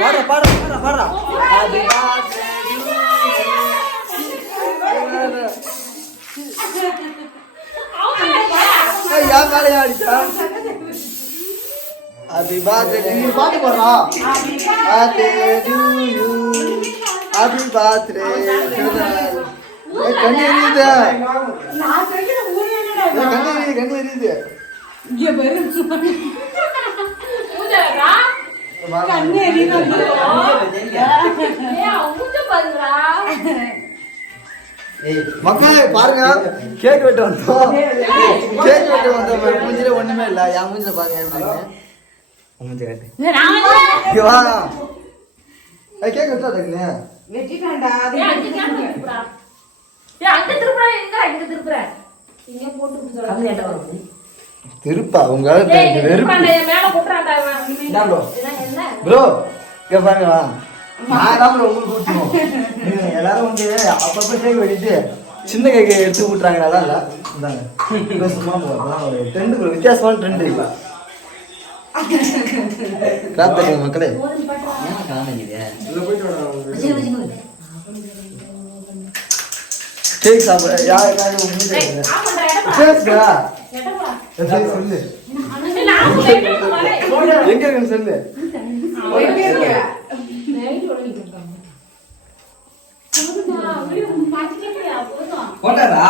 பாடுறா, பாடுறா, பாடுறா, பாடுறா. என் மேலயா அடிச்சா? Birthday to you. பாட்டு. Happy birthday to the- ஏய், கண்ணு. மக்களே பாருங்க. கேக் வெட்ட வந்தோம். கேக் வெட்ட வந்தோம். பாரு, மூஞ்சில ஒண்ணுமே இல்ல. என் மூஞ்சில பாருங்க மூஞ்சி காட்டு. இங்க வா. கேக் வெட்டா எங்க? இங்க திருப்புற. இங்க போட்டு. திருப்பா என்ன? ப்ரோ இங்க பாருங்க வா. நான் தான் bro உங்களுக்கு எல்லாரும் வந்து அப்பப்ப கேக் வெட்டிட்டு சின்ன கேக் எடுத்து விட்டுறாங்க நல்லா இல்ல. இந்தாங்க. சும்மா ஒரு ட்ரெண்ட் ப்ரோ வித்தியாசமான ட்ரெண்ட் இல்ல மக்களே. கேக் சாப்பிட யார் யாரும் ஏய், ஆஃப் பண்றா, எடப்பா. வித்தியாசா எடப்பா. சரி சொல்லு. எங்க இருக்குன்னு சொல்லு. போட்டாரா